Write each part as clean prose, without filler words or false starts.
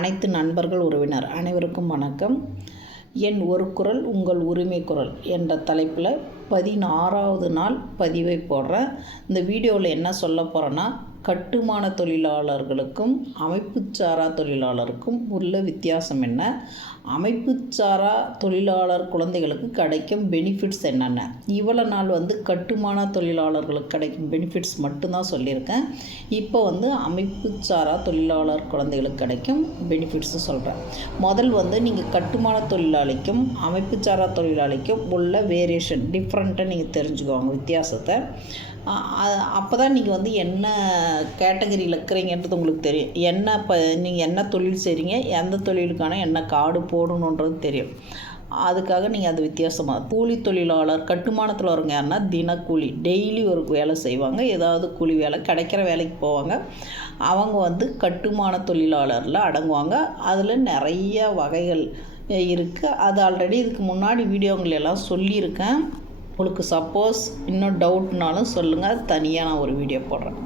அனைத்து நண்பர்கள் உறவினர் அனைவருக்கும் வணக்கம். என் ஒரு குரல் உங்கள் உரிமை குரல் என்ற தலைப்பில் 16வது நாள் பதிவை போடுறேன். இந்த வீடியோவில் என்ன சொல்ல போகிறேன்னா, கட்டுமான தொழிலாளர்களுக்கும் அமைப்புச்சாரா தொழிலாளருக்கும் உள்ள வித்தியாசம் என்ன, அமைப்புச்சாரா தொழிலாளர் குழந்தைகளுக்கு கிடைக்கும் பெனிஃபிட்ஸ் என்னென்ன. இவ்வளோ நாள் கட்டுமான தொழிலாளர்களுக்கு கிடைக்கும் பெனிஃபிட்ஸ் மட்டும்தான் சொல்லியிருக்கேன். இப்போ அமைப்புச்சாரா தொழிலாளர் குழந்தைகளுக்கு கிடைக்கும் பெனிஃபிட்ஸு சொல்கிறேன். முதல் நீங்கள் கட்டுமான தொழிலாளிக்கும் அமைப்புச்சாரா தொழிலாளிக்கும் உள்ள வேரியேஷன் டிஃப்ரெண்ட்டை நீங்கள் தெரிஞ்சுக்குவாங்க, வித்தியாசத்தை. அப்போ தான் நீங்கள் என்ன கேட்டகரியில் இருக்கிறீங்கன்றது உங்களுக்கு தெரியும். நீங்கள் என்ன தொழில் செய்கிறீங்க, எந்த தொழிலுக்கான என்ன கார்டு போடணுன்றது தெரியும். அதுக்காக நீங்கள் அது வித்தியாசமாக கூலி தொழிலாளர் கட்டுமானத்தில் வரவங்க யாருன்னா தினக்கூலி, டெய்லி ஒரு வேலை செய்வாங்க, ஏதாவது கூலி வேலை கிடைக்கிற வேலைக்கு போவாங்க. அவங்க கட்டுமான தொழிலாளரில் அடங்குவாங்க. அதில் நிறைய வகைகள் இருக்குது. அது ஆல்ரெடி இதுக்கு முன்னாடி வீடியோங்களெல்லாம் சொல்லியிருக்கேன். உங்களுக்கு சப்போஸ் இன்னும் டவுட்னாலும் சொல்லுங்கள், அது தனியாக நான் ஒரு வீடியோ போடுறேன்.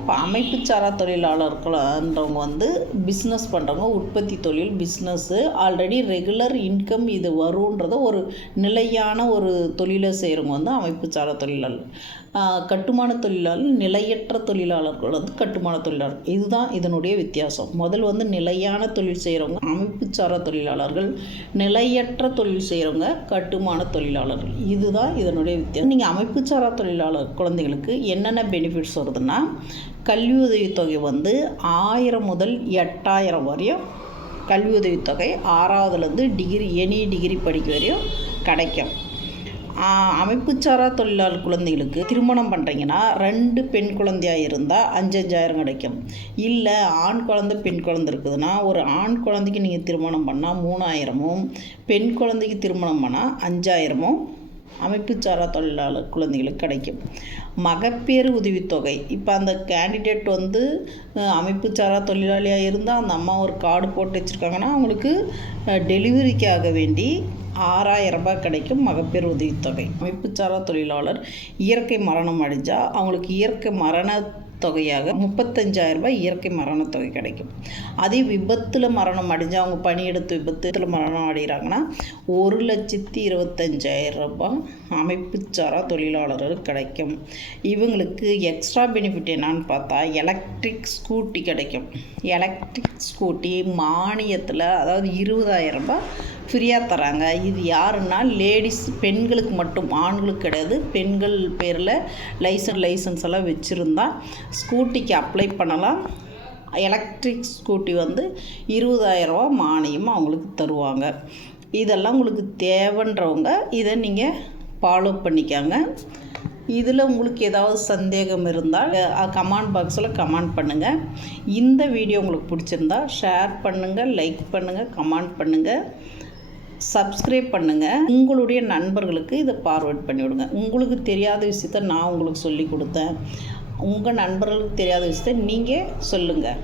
இப்போ அமைப்புச்சாரா தொழிலாளர்கள்ன்றவங்க பிஸ்னஸ் பண்ணுறவங்க, உற்பத்தி தொழில் பிஸ்னஸ்ஸு ஆல்ரெடி ரெகுலர் இன்கம் இது வருன்றத ஒரு நிலையான ஒரு தொழிலை செய்கிறவங்க அமைப்புச்சாரா தொழிலாளர். கட்டுமான தொழிலாளர் நிலையற்ற தொழிலாளர்கள் கட்டுமான தொழிலாளர். இதுதான் இதனுடைய வித்தியாசம். முதல் நிலையான தொழில் செய்கிறவங்க அமைப்புச்சாரா தொழிலாளர்கள், நிலையற்ற தொழில் செய்கிறவங்க கட்டுமான தொழிலாளர்கள். இதுதான் இதனுடைய வித்தியாசம். நீங்கள் அமைப்புச்சாரா தொழிலாளர் குழந்தைகளுக்கு என்னென்ன பெனிஃபிட்ஸ் வருதுன்னா, கல்வி உதவித்தொகை 1000 முதல் 8000 வரையும் கல்வி உதவித்தொகை 6வதுலேருந்து எனி டிகிரி படிக்க வரையும் கிடைக்கும். அமைப்புச்சாரா தொழிலாளர் குழந்தைகளுக்கு திருமணம் பண்ணுறீங்கன்னா 2 பெண் குழந்தையாக இருந்தால் 5,000 கிடைக்கும். இல்லை ஆண் குழந்தை பெண் குழந்தை இருக்குதுன்னா, ஒரு ஆண் குழந்தைக்கு நீங்கள் திருமணம் பண்ணால் 3000மும், பெண் குழந்தைக்கு திருமணம் பண்ணால் 5000மும் அமைப்புச்சாரா தொழிலாளர் குழந்தைகளுக்கு கிடைக்கும். மகப்பேறு உதவித்தொகை, இப்போ அந்த கேண்டிடேட் அமைப்புச்சாரா தொழிலாளியாக இருந்தால் அந்த அம்மா ஒரு கார்டு போட்டு வச்சுருக்காங்கன்னா அவங்களுக்கு டெலிவரிக்காக வேண்டி 6000 ரூபாய் கிடைக்கும் மகப்பேறு உதவித்தொகை. அமைப்புச்சாரா தொழிலாளர் இயற்கை மரணம் அடைஞ்சால் அவங்களுக்கு இயற்கை மரண தொகையாக 35,000 ரூபாய் இயற்கை மரணத்தொகை கிடைக்கும். அதே விபத்தில் மரணம் அடைஞ்சால், அவங்க பணியெடுத்து விபத்தில் மரணம் அடைகிறாங்கன்னா 1,25,000 ரூபாய் அமைப்புச்சாரா தொழிலாளர்களுக்கு கிடைக்கும். இவங்களுக்கு எக்ஸ்ட்ரா பெனிஃபிட் என்னான்னு பார்த்தா, எலக்ட்ரிக் ஸ்கூட்டி கிடைக்கும். எலக்ட்ரிக் ஸ்கூட்டி மானியத்தில், அதாவது 20,000 ரூபாய் ஃப்ரீயாக தராங்க. இது யாருன்னா லேடிஸ், பெண்களுக்கு மட்டும், ஆண்களுக்கு கிடையாது. பெண்கள் பேரில் லைசன்ஸ் எல்லாம் வச்சுருந்தா ஸ்கூட்டிக்கு அப்ளை பண்ணலாம். எலக்ட்ரிக் ஸ்கூட்டி 20,000 ரூபா மானியம் அவங்களுக்கு தருவாங்க. இதெல்லாம் உங்களுக்கு தேவைன்றவங்க இதை நீங்கள் ஃபாலோ பண்ணிக்காங்க. இதில் உங்களுக்கு ஏதாவது சந்தேகம் இருந்தால் கமெண்ட் பாக்ஸில் கமெண்ட் பண்ணுங்கள். இந்த வீடியோ உங்களுக்கு பிடிச்சிருந்தா ஷேர் பண்ணுங்கள், லைக் பண்ணுங்கள், கமெண்ட் பண்ணுங்கள், சப்ஸ்கிரைப் பண்ணுங்கள். உங்களுடைய நண்பர்களுக்கு இதை ஃபார்வர்ட் பண்ணிவிடுங்க. உங்களுக்கு தெரியாத விஷயத்த நான் உங்களுக்கு சொல்லி கொடுத்தேன், உங்கள் நண்பர்களுக்கு தெரியாத விஷயத்த நீங்கள் சொல்லுங்கள்.